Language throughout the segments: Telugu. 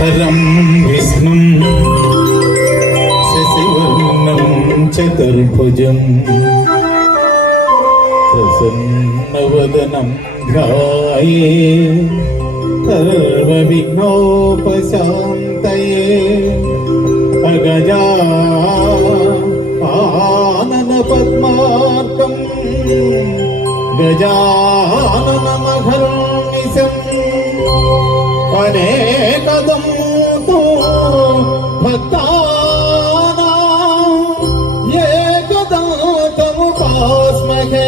శుక్లాంబరధరం విష్ణుం శశివర్ణం చతుర్భుజం ప్రసన్నవదనం ధ్యాయే సర్వవిఘ్నోపశాంతయే అగజానన పద్మార్కం గజాననమఘర్నిశం అనేకదం భక్తానాం ఏకదంతముపాస్మహే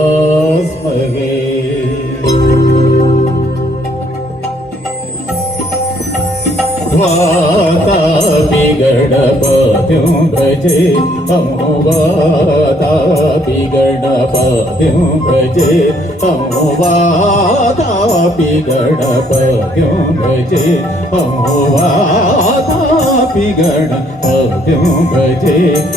ఏకదంతముపాస్మహే. వాతాపి గణపతిం భజే తమో వాతాపి గణపతిం భజే తమో వాతాపి గణపతిం భజే తమో వాతాపి గణపతిం భజే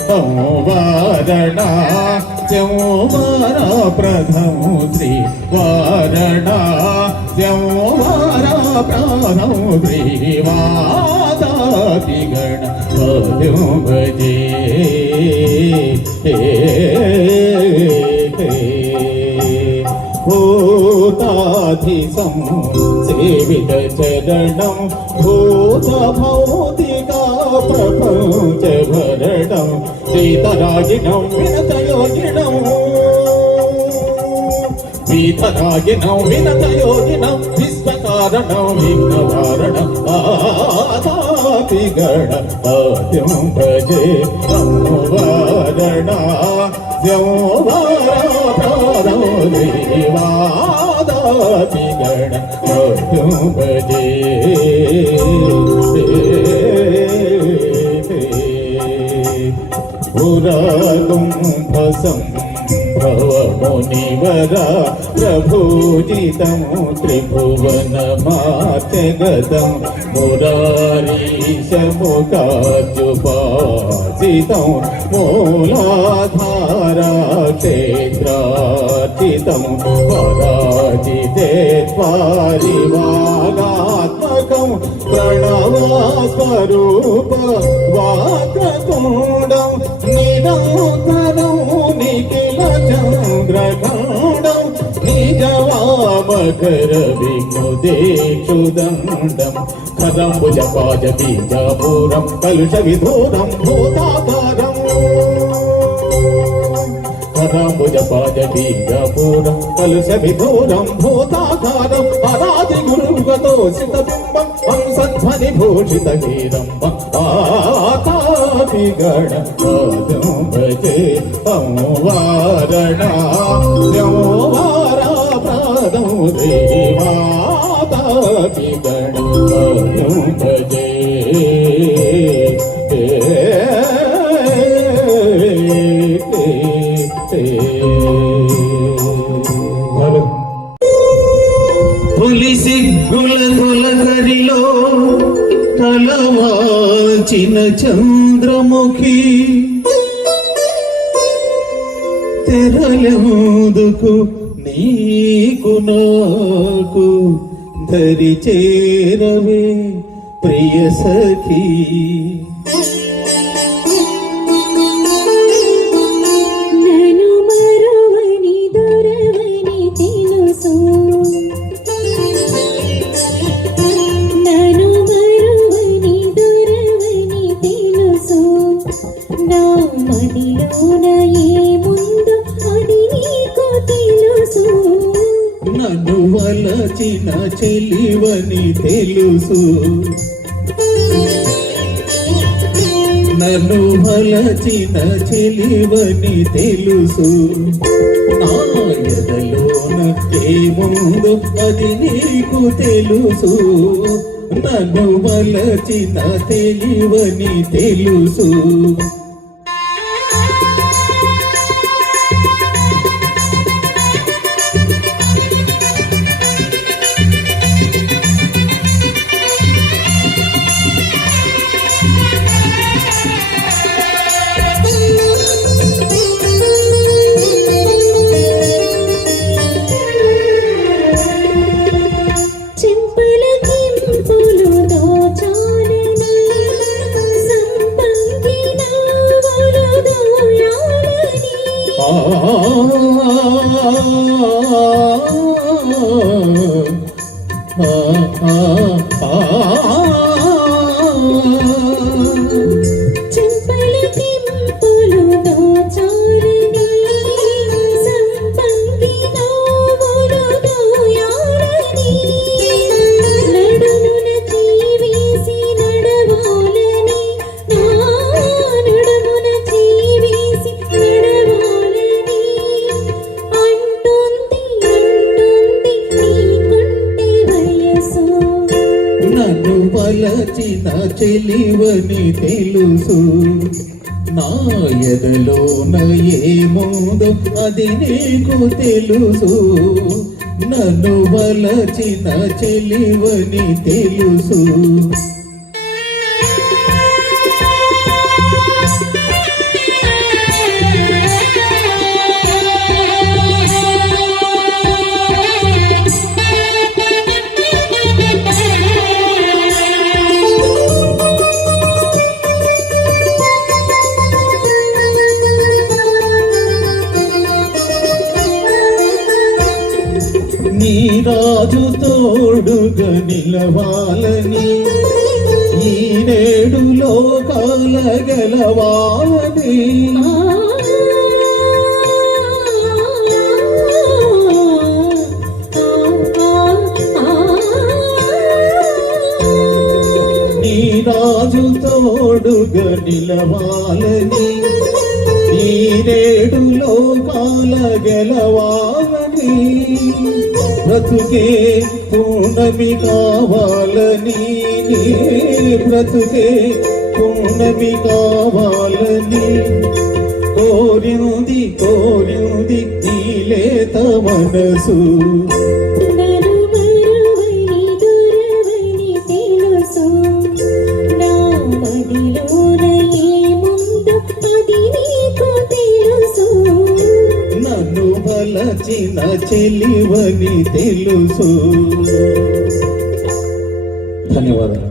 తమో వారణాస్యం వరప్రథమో శ్రీ వారణాస్యం వరప్రథమో శ్రీ వాతాపి గణపతిం భజే. భూతాధిసం సేవిత చరణం భూత భౌతికా ప్రపంచ భరణం వీతరాగిణం వినతయోగిణం వీతరాగిణం వినతయోగిణం విశ్వకారణం విఘ్నవారణం వాతాపి గణపతిం భజే తమో వారణాస్యం వరప్రథమో వాతాపి గణపతిం భజే. పురాకుంభసం భవమునివర ప్రభూజితం త్రిభువనమాత్యగతం మురారీశముఖాద్యుపాసితం మూలాధారా క్షేత్రార్చితం పరాజితేత్వారివాగాత్మకం ప్రణవస్వరూప వాక్రతుండం నిరంతరం నిఖిల చంద్రఖండం నిజవామకర విఘ్నుదేక్షుదండం కదంబుజపాజ బీజాపూరం కలుష విధూరం భూతాకారం కదంబుజపాజ బీజాపూరం కలుష విధూరం భూతాకారం పరాది గురుగతోషిత బింబం హంసధ్వని భూషిత హీరంబం వాతాపి గణపతిం భజే తమో వారణాస్యం వరప్రథమో వాతాపి గణపతిం భజే. పులిసి గులగులహరిలో తలవాల్చిన చంద్రముఖి తెరలెందుకు నీకు నాకు ధరి చేరవే ప్రియ సఖీ. నన్ను వలచిన చెలివని తెలుసు నన్ను వలచిన చెలివని తెలుసు నా ఎదలోన ఏముందో అది నీకు తెలుసు నన్ను వలచిన తెలివని తెలుసు. వలచిన చెలివని తెలుసు నా ఎదలోన ఏముందో అది నీకు తెలుసు నన్ను వలచిన చెలివని తెలుసు నీ రాజు తోడుగా నిలవాలని ఈ నేడు లోకాల గెలవాలని నీ రాజు తోడుగా నిలవాలని ఈ నేడు లోకాల గెలవాలని బ్రతుకే పూర్ణమి కావాలని బ్రతుకే పూర్ణమి కావాలని కోరింది కోరింది ఈ లేత మనసు వలచిన చెలివని తెలుసు. ధన్యవాదాలు.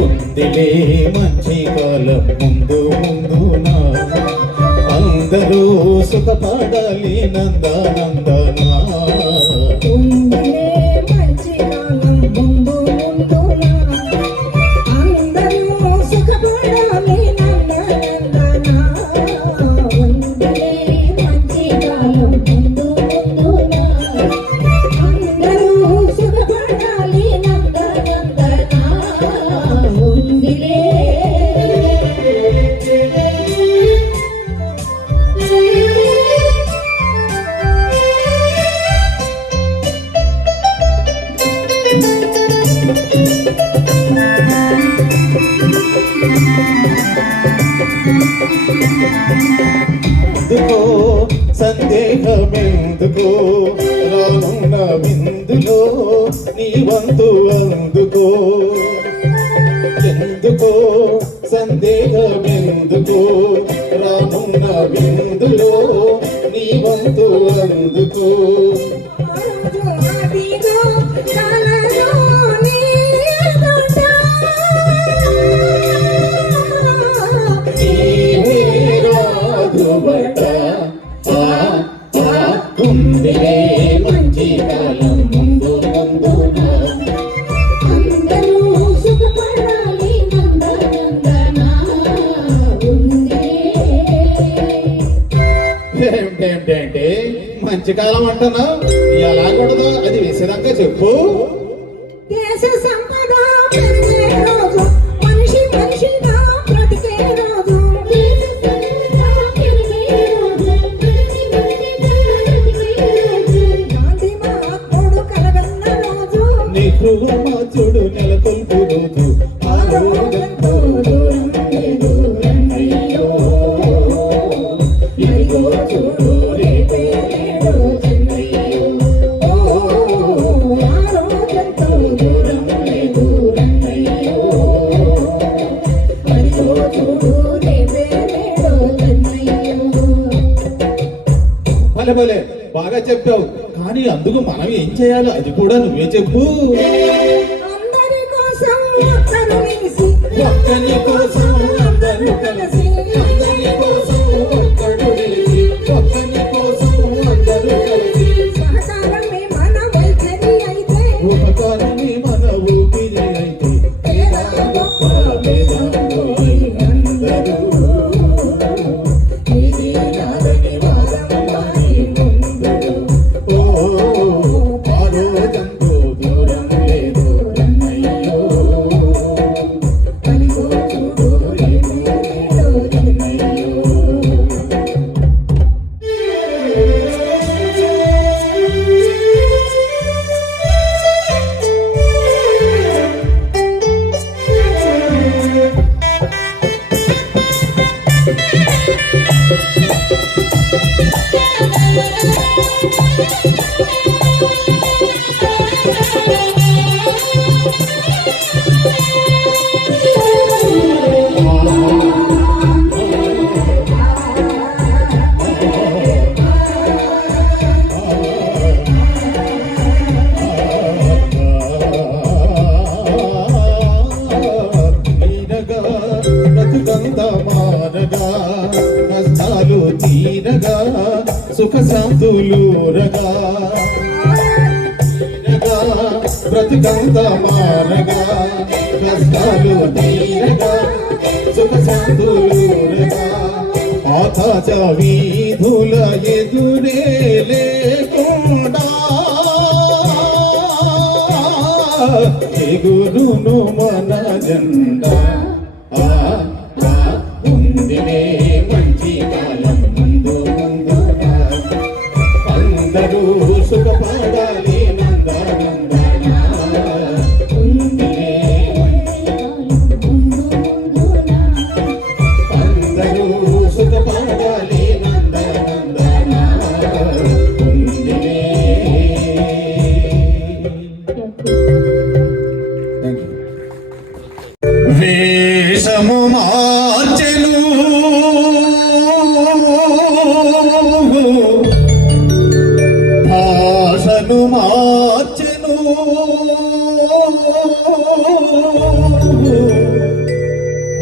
ఉందిలే మంచి కాలం ముందు ముందునా అందరూ సుఖపడాలి నందనందనా ఎందుకో సందేహమెందుకో రానున్న విందులో నీ వంతు అందుకో ఎందుకో సందేహమెందుకో రానున్న విందులో నీ వంతు అందుకో ఉందిలే మంచి కాలం ముందు ముందునా అందరూ సుఖపడాలి నందనందనా ఏమిటేమిటంటే మంచి కాలం అంటున్నా ఎలాగూడదు అది విశదంగా చెప్పు. దేశ సంపద పెరిగే రోజు మనిషి మనిషిగా బ్రతికే రోజు చూడు నెలకొల్పుదు ఆ రోజంతో దూరం లేదు అయ్యో ఇదిగో చూడు రేపే నేడు చెన్నయ్యో ఆ రోజంతో భలే భలే బాగా చెప్పావు. కానీ అందుకు మనం ఏం చేయాలో అది కూడా నువ్వే చెప్పు. అందరి కోసం ఒక్కరు నిలిసి, ఒక్కని కోసం అందరూ కలిసి, అందరి కోసం ఒక్కడు నిలిచి, ఒక్కని కోసం అందరూ కలిసి, సహకారమే మన వైఖరి అయితే, ఉపకారమే మన ఊపిరి అయితే, పేద గొప్ప భేదం పోయి అందరూ ఇది నాదని వారం వారి ముందుడు. ఓ ఆ రోజంతో దూరం లేదు రన్నయ్యో, అదిగో చూడు ఏమో ఏదో రన్నయ్యో. తీరగా బ్రతుకంత మారగా, కష్టాలు తీరగా సుఖ శాంతులూరగా, తీరగా బ్రతుకంత మారగా, కష్టాలు తీరగా సుఖ శాంతులూరగా, ఆకాశ వీధుల ఎదురే లేకుండా ఎగురును మన జెండా. ఆ, ఆ, ఉందిలే మంచి కాలం ముందు ముందుగా, అందరూ సుఖపడాలి నందనందన. ఉందిలే అందరూ సుఖపడాలి నందనందన. ఉందిలే. వేషము మార్చెను భాషను మార్చెను,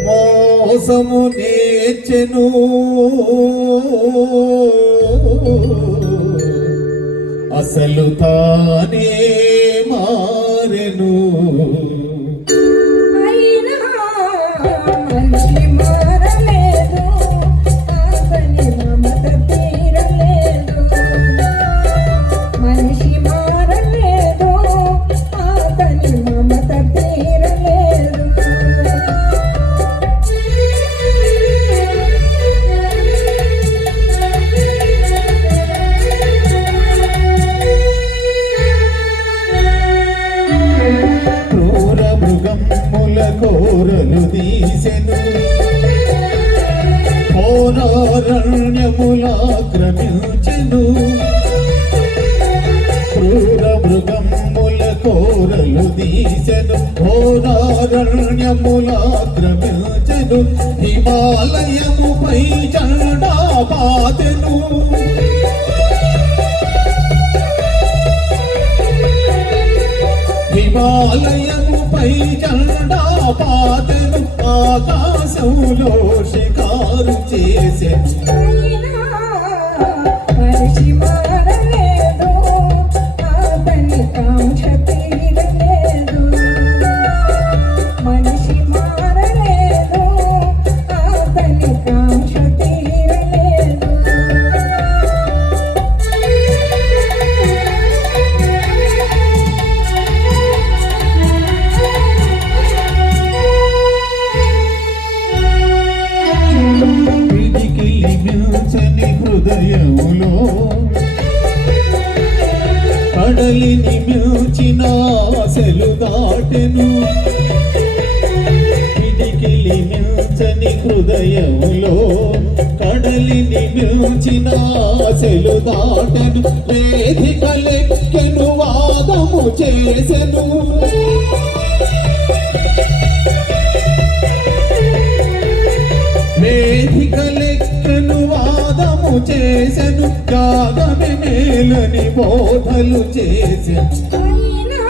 మోసము నేర్చెను, అసలు తానే మారెను. అయినా మనిషి మారలేదు, అతని మమత తీరలేదు. మనిషి మారలేదు, అతని మమత తీరలేదు. క్రూర మృగముల కోరలు తీసెను, ఘోరారణ్యములాక్రమించెను. క్రూర మృగముల కోరలు తీసెను, ఘోరారణ్యములాక్రమించెను. హిమాలయముపై జెండా పాతెను, హిమాలయముపై జెండా పాతెను. ఆకాశంలో షికారు చేసెను. అయినా మనిషి మారలేదు, అతని కాంక్ష తీరలేదు. మనిషి మారలేదు, అతని కాంక్ష తీరలేదు. పిడికిలి మిల్చని హృదయములో కడలిని మిల్చిన ఆశలు దాటెను. పిడికిలి మిల్చని హృదయములో కడలిని మిల్చిన ఆశలు దాటెను. వేదికలెక్కెను వాదము చేసెను, వేదికలెక్కను వాదము చేసెను. త్యాగమే మేలని బోధలు చేసి అయినా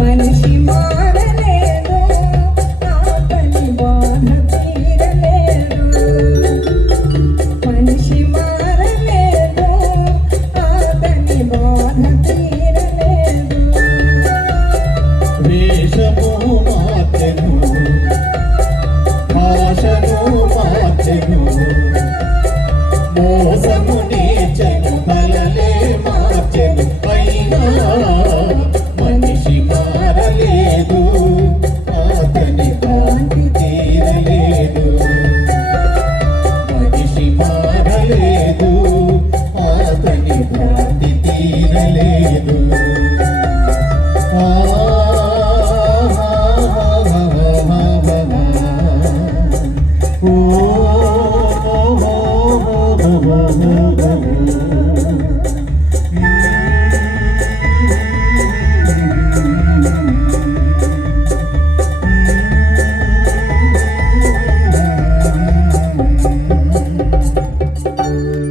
మనిషి మారలేదు, అతని బాధ తీరలేదు. మనిషి మారలేదు, అతని బాధ తీరలేదు. వేషము మార్చెను, భాషను మార్చెను, మోసము నీచెను, కలలే మార్చెను. అయినా మనిషి మారలేదు, అతని భ్రాంతి తీరలేదు. మనిషి మారలేదు, అతని భ్రాంతి తీరలేదు.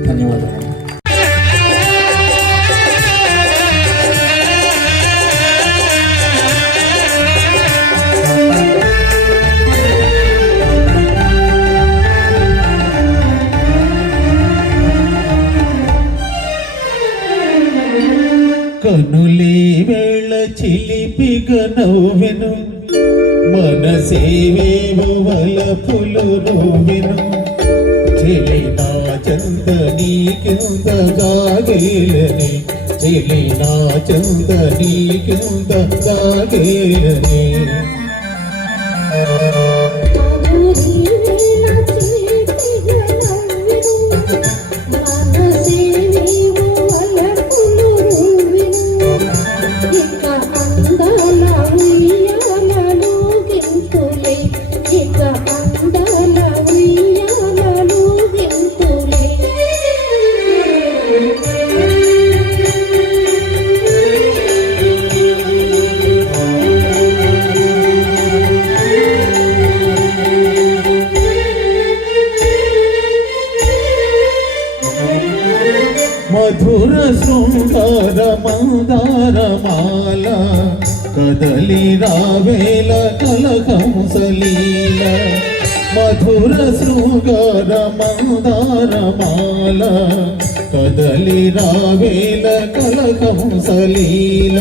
ధన్యవాదాలు. కనులే వేళ చిలిపిగ నవ్వెను, మనసేవేవు వలపులు నువ్వెను. చెలినా చంద నీకింద గాగేలని, చెలినా చంద నీకింద గాగేలని. మధుర శృంగార మందారమాల, కదలి రావేల కలకంసలీల. మధుర శృంగార మందారమాల, కదలి రావేల కలకంసలీల.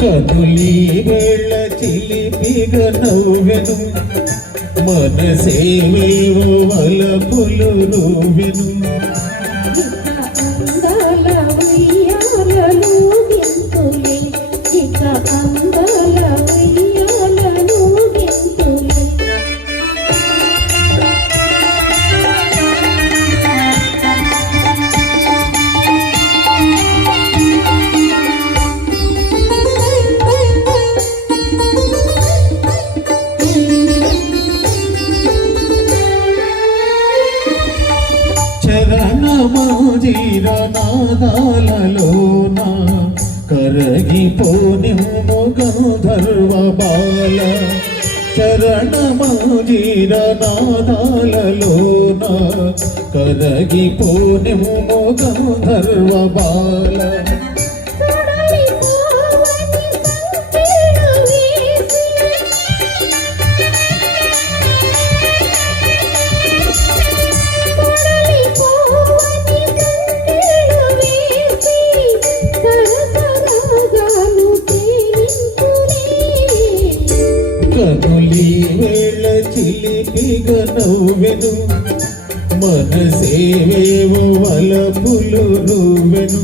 కనులి వేళ చిలిపిగ నవ్వెను, మనసేవేవో వలపులు నువ్వెను. చరణమజీర నాదాలలోన, కరగిపోనిమ్ము గంధర్వ బాల. చరణమజీర నాదాలలోన, కరగిపోనిమ్ము గంధర్వ బాల. కనులి వేళ చిలిపిగ నవ్వెను, మనసేవేవో వలపులు నువ్వెను.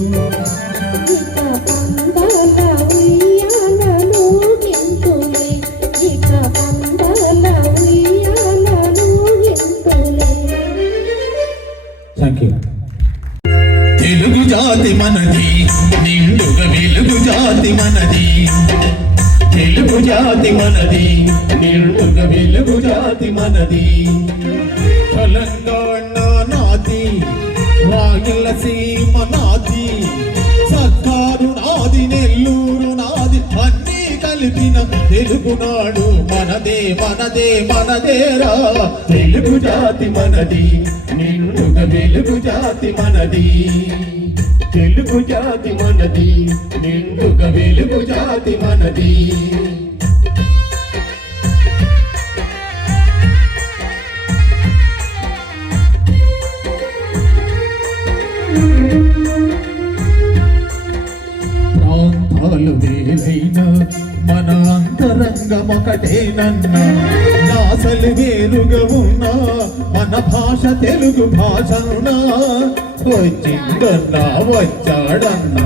తెలుగు జాతి మనది, నిండుగా వెలుగు జాతి మనది. తెలుగు జాతి మనది, నిండుగ వెలుగు జాతి మనది. తెలంగాణ నాది, రాయలసీమ నాది, సర్కారు నాది, నెల్లూరు నాది, అన్నీ కలిపిన తెలుగునాడు మనదే మనదే మనదేరా. తెలుగు జాతి మనది, నిండుగ వెలుగు జాతి మనది. తెలుగు జాతి మనది, నిండుగ వెలుగు జాతి మనది. ప్రాంతాలు వేరైనా మన అంతరంగం ఒకటేనన్నా, నాసలు వేరుగా ఉన్నా మన భాష తెలుగు భాషన్నా. వచ్చిందన్నా వచ్చాడన్నా,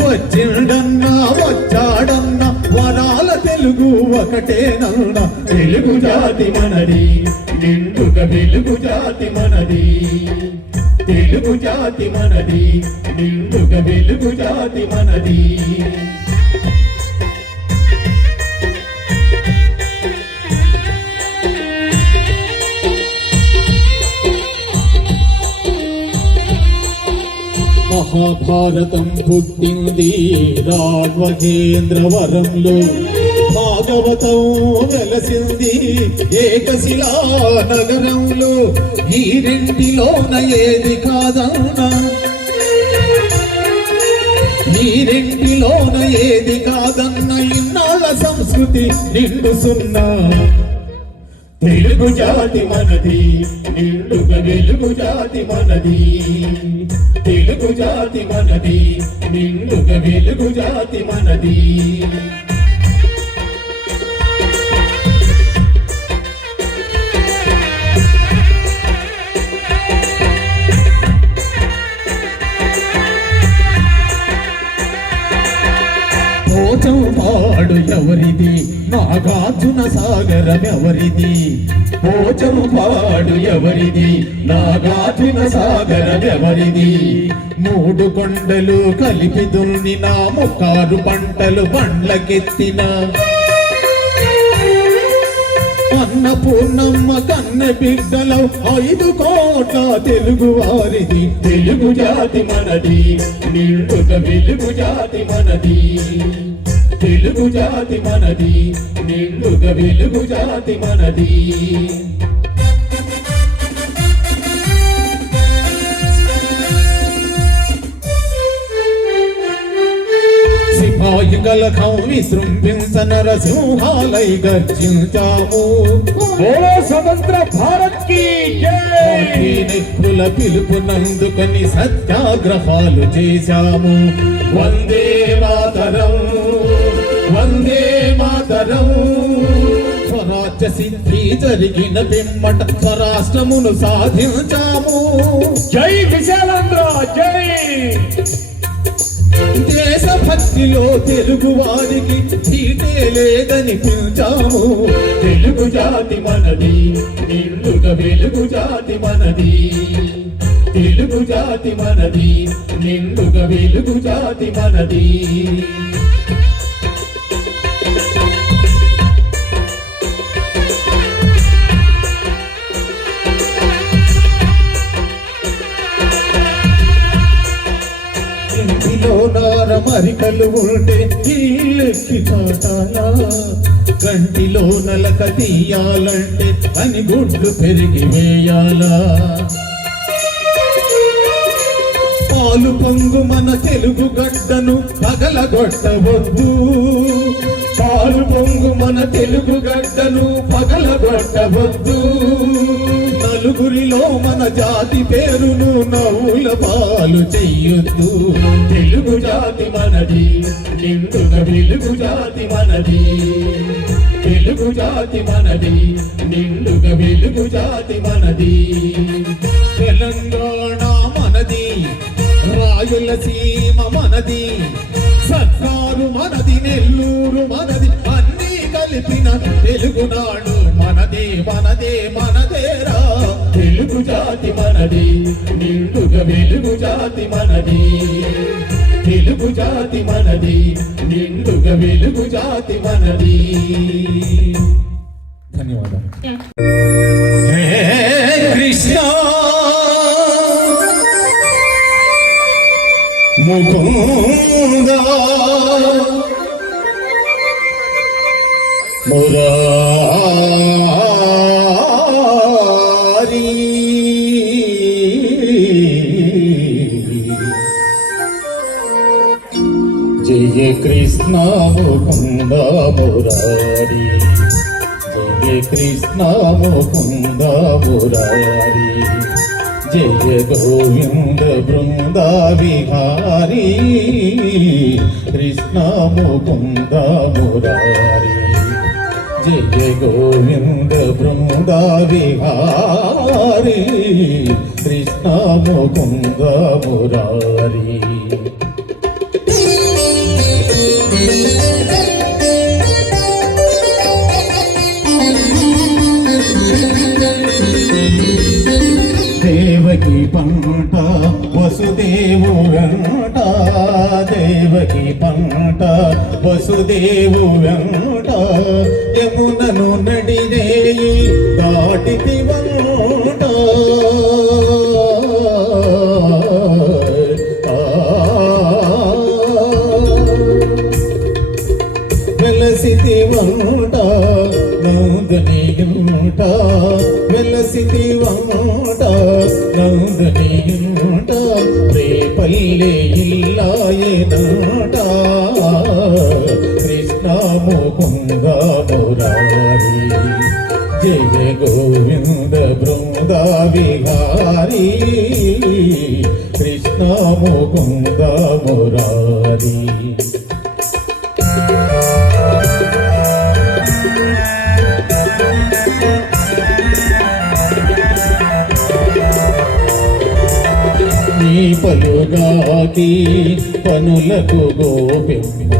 వచ్చిండన్నా వచ్చాడన్నా, వరాల తెలుగు ఒకటేనన్నా. తెలుగు జాతి మనది, నిండుగ వెలుగు జాతి మనది. తెలుగు జాతి మనది, నిండుగ వెలుగు జాతి మనది. మహాభారతం పుట్టింది రాఘవేంద్రవరంలో, భాగవతం వెలసింది ఏకశిలా నగరంలో. ఈ రెంటిలోన ఏది కాదన్నా, ఈ రెంటిలోన ఏది కాదన్న, ఇన్నాళ్ళ సంస్కృతి నిండు సున్నా. తెలుగు జాతి మనది, నిండుగ వెలుగు జాతి మనది. తెలుగు జాతి మనది, నిండుగ వెలుగు జాతి మనది. పోచంపాడు ఎవరిది, నాగార్జున సాగరం ఎవరిది. పోచంపాడు ఎవరిది, నాగార్జున సాగరం ఎవరిది. మూడు కొండలు కలిపి దున్నిన, ముక్కారు పంటలు బండ్లకెత్తిన, అన్నపూర్ణమ్మ కన్న బిడ్డలో 5 కోట్ల తెలుగు వారిది. తెలుగు జాతి మనది, నిండుగ వెలుగు జాతి మనది. తెలుగు జాతి మనది, నిండుగ వెలుగు జాతి మనది. సిపాయి కలఖం విజృంభించ, నరసింహాలై గర్జించాము. బోలో స్వతంత్ర భారత్ కి జై. నెప్పుల పిలుపునందుకొని సత్యాగ్రహాలు చేశాము. వందే మాతరం, వందే మాతరం. స్వరాజ్య సిద్ధి జరిగిన పిమ్మట స్వరాష్ట్రమును సాధించాము. జై విశాలాంధ్ర జై. దేశభక్తిలో తెలుగు వారికి చీటే లేదని పిలిచాము. తెలుగు జాతి మనది, నిండుగ వెలుగు జాతి మనది. తెలుగు జాతి మనది, నిండుగ వెలుగు జాతి మనది. మరికలు ఉంటే ఇళ్ళెక్కి చాటాలా, గంటిలో నలక తీయాలంటే అని గుడ్లు పెరిగి వేయాలా. పాలు పొంగు మన తెలుగు గడ్డను పగలగొట్టవద్దు, పాలు పొంగు మన తెలుగు గడ్డను పగలగొట్టవద్దు. నలుగురిలో మన జాతి పేరును నవ్వుల పాలు చెయ్యొద్దు. తెలుగు జాతి మనది, నిండుగ వెలుగు జాతి మనది. తెలుగు జాతి మనది, నిండుగ వెలుగు జాతి మనది. తెలంగాణ మనది, రాయలసీమ మనది, సర్కారు మనది, నెల్లూరు మనది, అన్నీ కలిపిన తెలుగునాడు మనదే మనదే మనదేరా. తెలుగు జాతి మనది, నిండుగ వెలుగు జాతి మనది. తెలుగు జాతి మనది, నిండుగా వెలుగు జాతి మనది. ధన్యవాదాలు. హే కృష్ణ ముకుంద మురారి జయ కృష్ణ ముకుంద మురారి, జయ కృష్ణ ముకుంద మురారి, జయ గోవింద బృంద విహారీ, కృష్ణ ముకుంద మురారి, జయ గోవింద బృంద విహారీ, కృష్ణ ముకుంద మురారి. దేవకి పంట వసుదేవు వెంట, దేవకి పంట వసుదేవు వెంట, యమునను నడిరేయి దాటితి వంట. వెలసితి వంట నౌదనియుట, వెలసితి వంట నౌదనియుట, రేపల్లె ఇల్లాయనట, కృష్ణ ముకుంద మురారి, జయ గోవింద బృంద విహారీ, కృష్ణ ముకుంద మురారి. నీ పలుగాకి పనులకు గోపెమ్మ,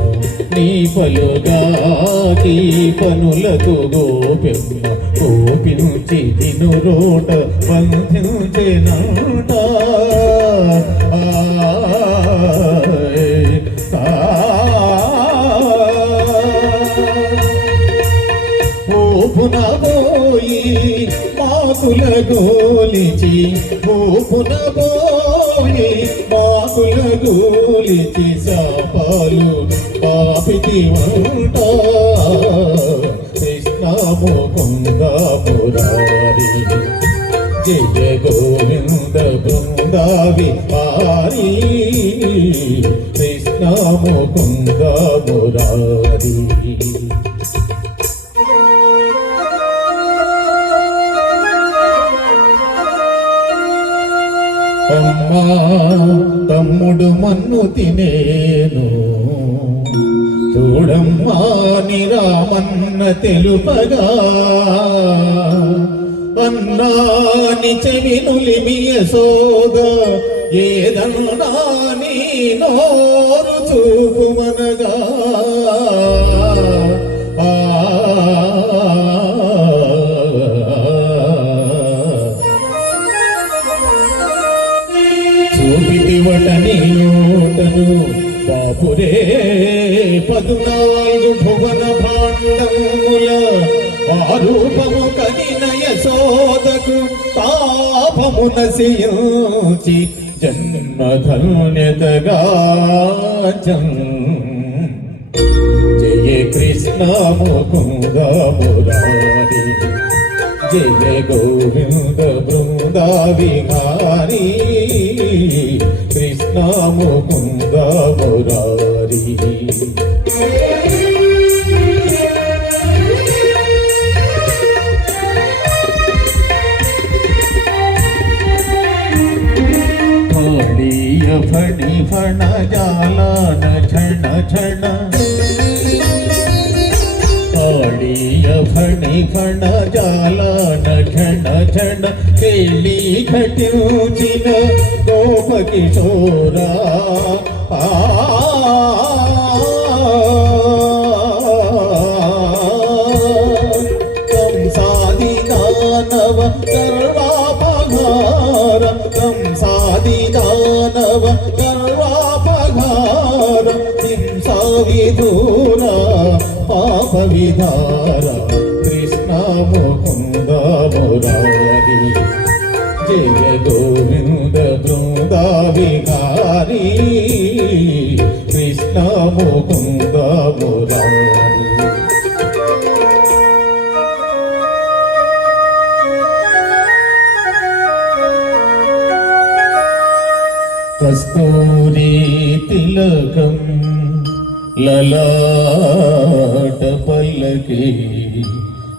నీ పలుగాకి పనులకు గోపెమ్మ, గోపించి తిను రోట బంధించెనాట. ఓపున పోయి మాకుల గోలిచి, ఓపున పోయి మాకుల గోలిచి, శాపాలు పాపితి వంట, కృష్ణ ముకుంద మురారి, జయ గోవింద బృంద విహారీ, కృష్ణ ముకుంద మురారి. అమ్మా తమ్ముడు మన్ను తినేను, చూడమ్మా నిరామన్న తెలుపగా, అన్నాని చెవినులిమియ సోద, ఏదన్నా నీ నోరు చూపుమనగా, చూపితివటని నోటను బాపురే 14 భువన భాండముల, ఆరూపము కనిన యశోదకు తాపమున సియోచి, జన్మధన్యతగా జయ కృష్ణ ముకుంద మురారి, జయ గోవింద బృంద విహారీ, కృష్ణ ముకుంద మురారి. फणी फण जालान छण छण, काळीय फणी फण जालान छण छण, केली घट्यूचिन गोप किशोरा, कंसादि दानव सर्वापहार, कंसादि दानव सर्वापहार, విధార కృష్ణ ముకుంద మురారి జయ గోవింద బృంద విహారీ కృష్ణ ముకుంద మురారి కస్తూరి తిలకం లలాట పల్లకి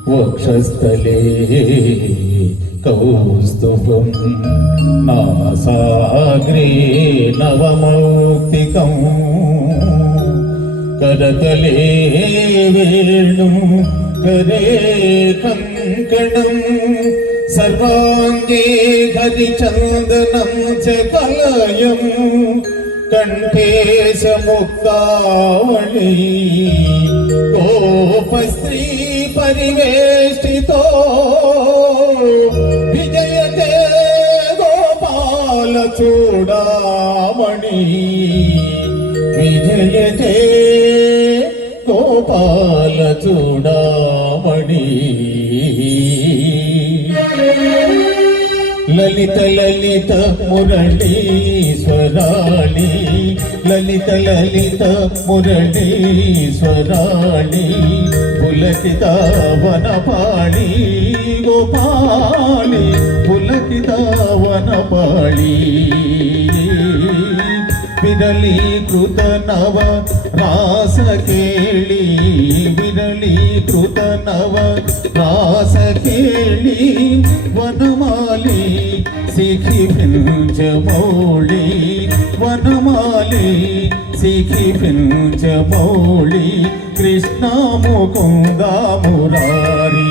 వక్షస్థలే కౌస్తుభం నాసాగ్రే నవమౌక్తికం కరతలే వేణుం కరే కంకణం సర్వాంగే హరిచందనం చ కలయం కంఠే సముక్తావళి గోపస్త్రీ పరివేష్టితో విజయతే గోపాల చూడామణి విజయతే గోపాల చూడామణి లలిత లలిత మురళీశ్వరాళి లలిత లలిత మురళీశ్వరాళి పులకిత వనపాళి గోపాలి పులకిత వనపాళి విరళీకృత నవ రాస కేళి విరళీకృత నవ రాస కేళి వనమాలి సిఖి భింజ మౌళి వనమాలి సిఖి భింజ మౌళి కృష్ణ ముకుంద మురారి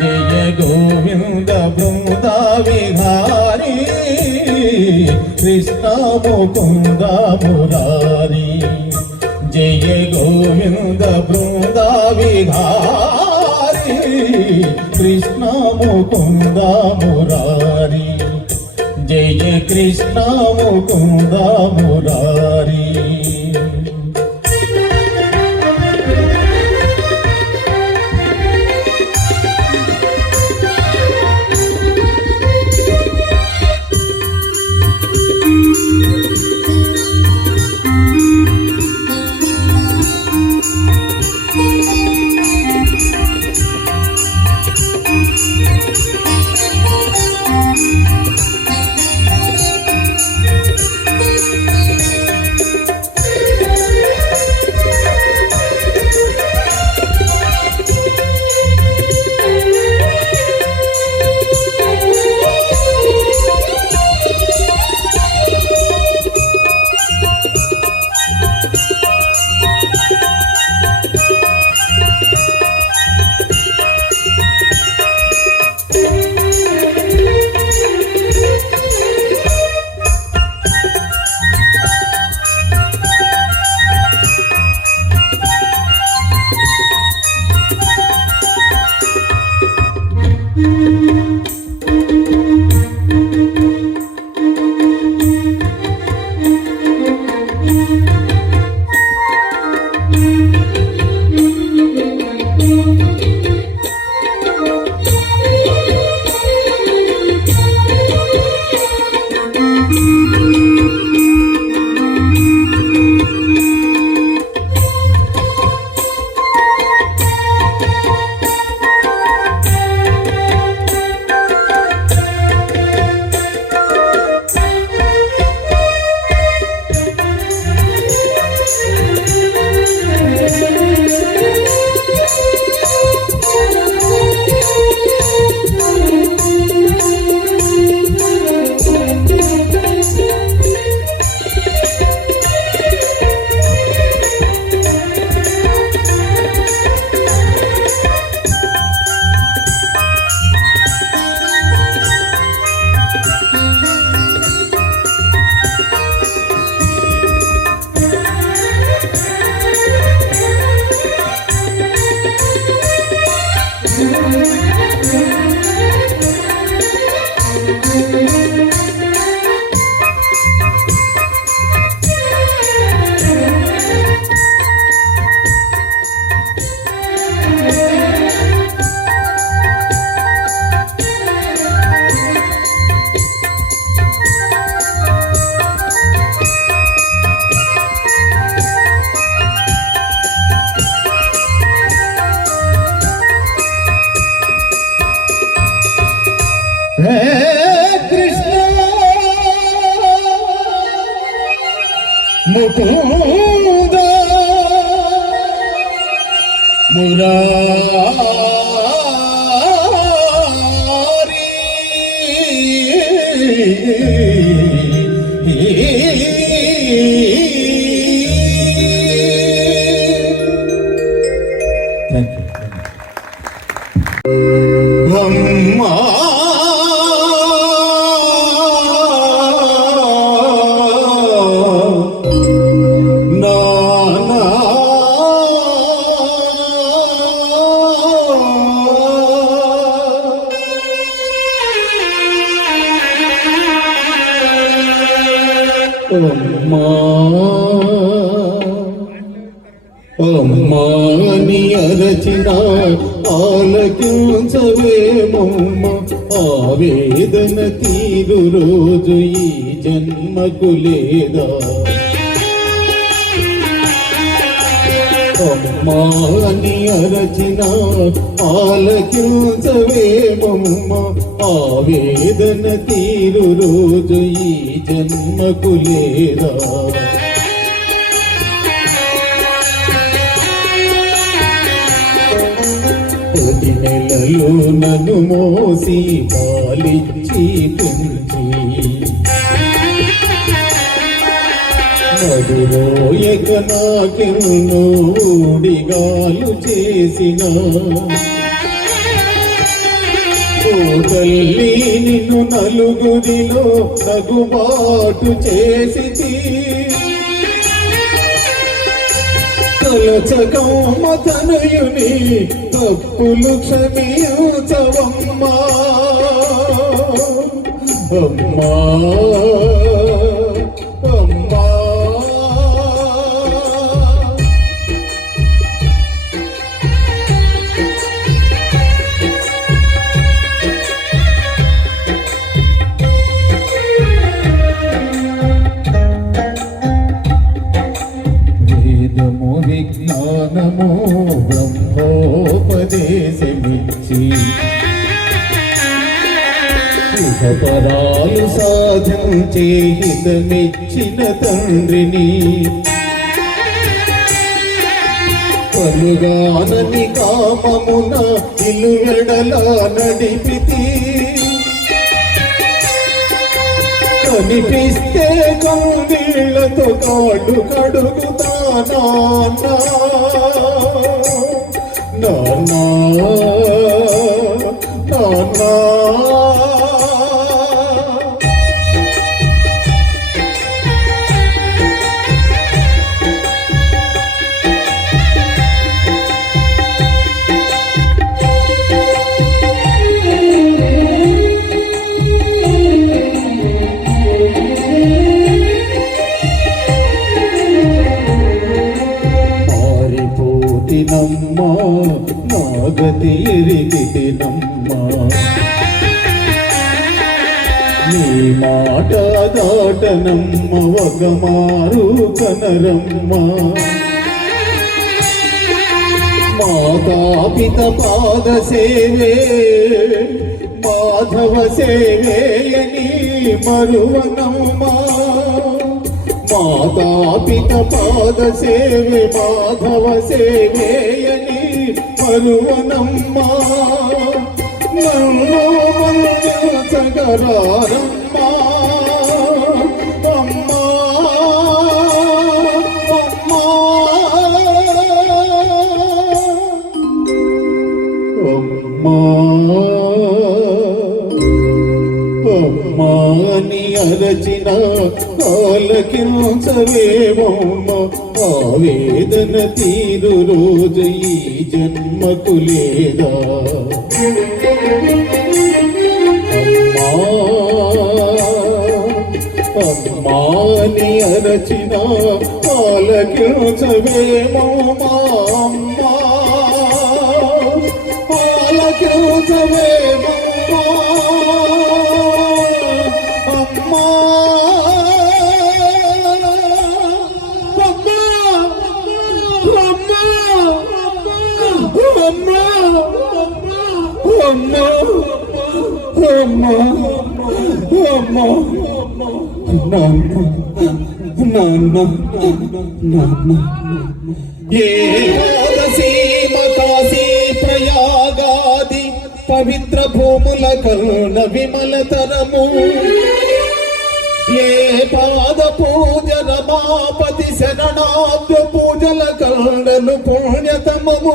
జయ గోవింద బృంద విహారీ కృష్ణ ముకుంద మురారి జయ గోవింద బృంద విహారీ కృష్ణ ముకుంద మురారి జయ కృష్ణ ముకుంద మురారి హే కృష్ణ ముకుంద మురారి అమ్మా నానా అమ్మా అమ్మాని అరచిన ఆలకించవేమమ్మ ఆవేదన తీరు రోజు ఈ జన్మకు లేదా అమ్మాని అరచిన ఆలకించవేమమ్మ ఆవేదన తీరు రోజు ఈ జన్మకు లేదా పది నెలలు నన్ను మోసి పాలిచ్చి పెంచి మధురోయక నాకెన్నో ఊడిగాలు చేసిన ఓ తల్లి నిన్ను నలుగురిలో నగుబాటు చేసి తలచకమ్మ తనయుని తప్పులు క్షమించవమ్మా అమ్మా అమ్మా వేదము విజ్ఞానము బ్రహ్మోపదేశమిచ్చి ఇహపరాలు సాధించే హితమిచ్చిన తండ్రిని పలుగానని కామమున ఇల్లు వెడలా నడిపితి కనిపిస్తే కౌగిళ్లతో కాడు కడుగుతానా నాన్నా నాన్నా నమ్మా నాగతి ఎరిగితినమ్మా నీ మాట దాటనమ్మ వగమారు కనరమ్మ మాతాపిత పాద సేవే మాధవ సేవేయని మరువనమ్మా మాతాపిత పాద సేవే మాధవ సేవేయని మరువనమ్మా నన్ను మన్నించగరారమ్మా అమ్మా అమ్మా అమ్మా అమ్మాని అరచిన ఆలకించవేమమ్మ ఆవేదన తీరు రోజు ఈ జన్మకు లేదా అమ్మాని అరచిన ఆలకించవేమమ్మ అమ్మా ఆలకించవేమమ్మ అమ్మా అమ్మా నాన్న నాన్న నాన్న ఏకాదశి కాశీ ప్రయాగాది పవిత్ర భూముల కరుణ విమలతరము ఏ పాద పూజ రమాపతి శరణాబ్ద పూజల కరుణను పుణ్యతమము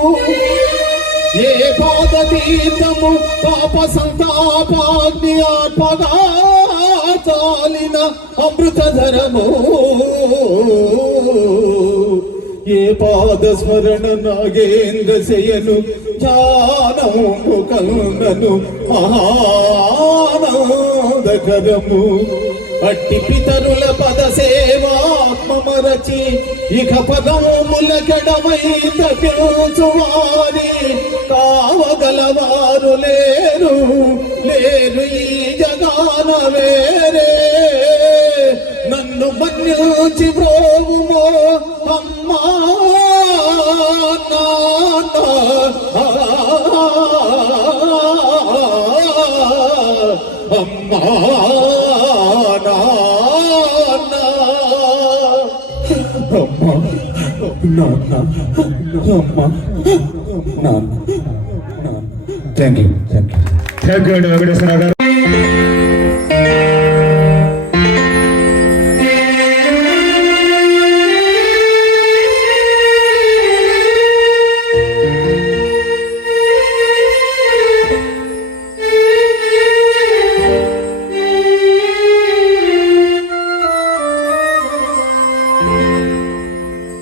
ఏ పాద తీర్థము పాప సంతాపాగ్ని ఆత్మగా చాలిన అమృతధరము ఏ పాద స్మరణ నాగేంద్ర శయను జ్ఞానము కరుణను ఆనందకరము అట్టి పితరుల పద సేవాత్మరచి ఇక పదముల కడమై తప్పించువారి కావగలవారు లేరు లేరు ఈ జగాన వేరే నన్ను మన్నించి బ్రోవుమో అమ్మా నాన్న అమ్మా అమ్మా నాన్న అమ్మా నాన్న థ్యాంక్ యూ థ్యాంక్ యూ అండి వెంకటేశ్వర గారు.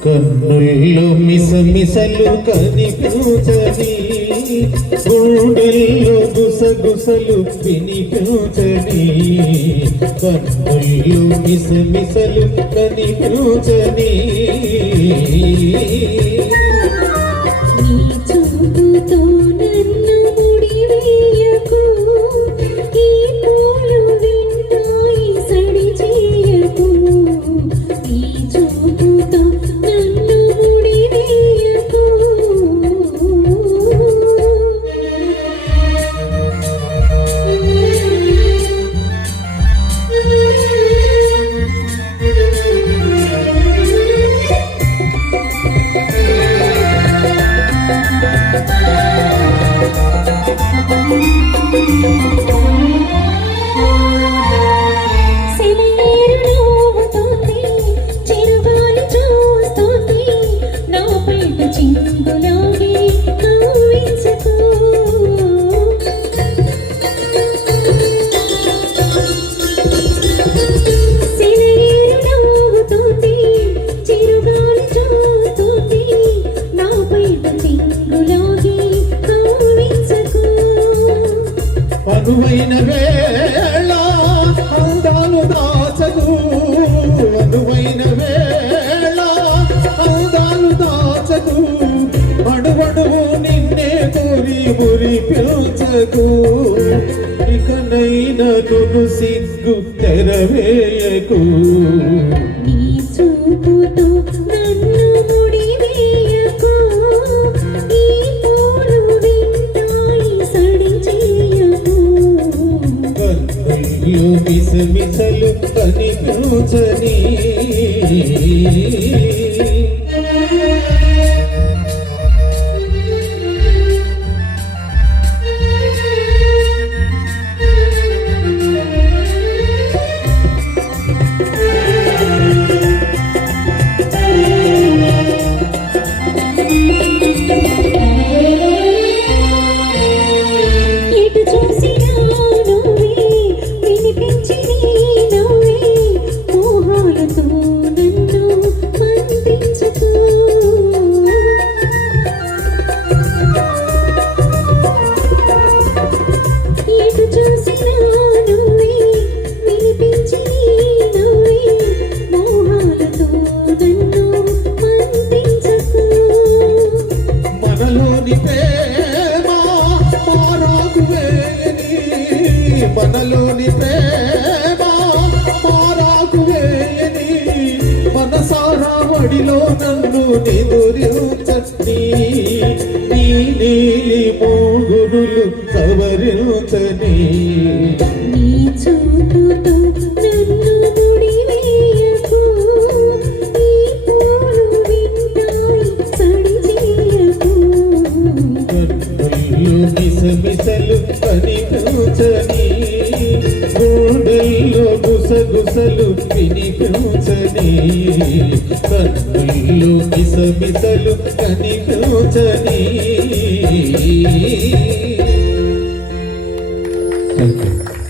కన్నుల్లో మిసమిసలు కనిపించని గుండెల్లో గుసగుసలు వినిపించని కన్నుల్లో మిసమిసలు కనిపించని నీ చూపుతో నన్ను ముడివేయకు ఈ పూలు వింటాయి సడి చేయకు నీ చూపుతో నన్ను ముడివేయకు అనువైన వేళ అందాలు దాచదు అనువైన వేళ అందాలు దాచదు అడువడువు నిన్నే కోరి మురి పిలుచకు ఇకనైనా నువ్వు సిగ్గు తెరవేయకు నీ చూపుతో నన్ను ముడివేయకు ఈ పూలు వింటాయి సడి చేయకు కన్నుల్లో మిసమిసలు కనిపించని ఎటు చూసినా నువ్వే వినిపించి నవ్వే మోహాలతో నన్ను మంత్రించుతూ ఎటు చూసినా నువ్వే వినిపించి నవ్వే మోహాలతో నన్ను మంత్రించుతూ మనలోని ప్రేమ మారాకు వేయని మనలోని ప్రేమ మారాకు వేయని మనసారా వడిలో నన్ను నిదురించని నీ నీలి మోగురులు సవరించని కనిపించని, గుండెల్లో గుసగుసలు వినిపించని, కన్నుల్లో మిసమిసలు కనిపించని. Thank you.